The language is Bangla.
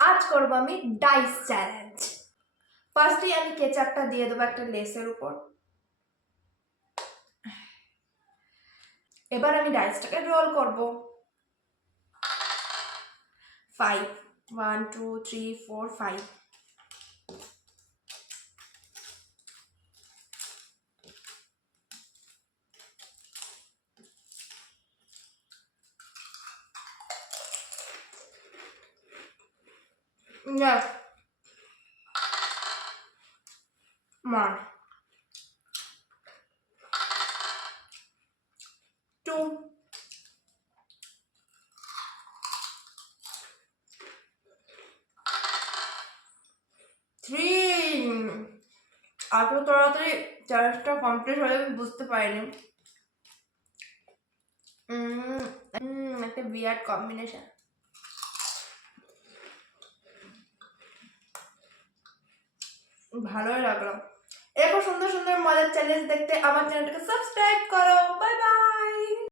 আজ করবো আমি ডাইস চ্যালেঞ্জ। ফার্স্টেই আমি কেচাপটা দিয়ে দেবো একটা লেসের উপর। এবার আমি ডাইসটাকে রোল করব। 5 1 2 3 4 5। Yes. 1 2 3। এত তাড়াতাড়ি চ্যালেঞ্জটা কমপ্লিট হয়ে আমি বুঝতে পারিনি। একটা বিরাট কম্বিনেশন। ভালোই লাগলো। এরকম সুন্দর সুন্দর মজার চ্যালেঞ্জ দেখতে আমার চ্যানেলটাকে সাবস্ক্রাইব করো। Bye bye.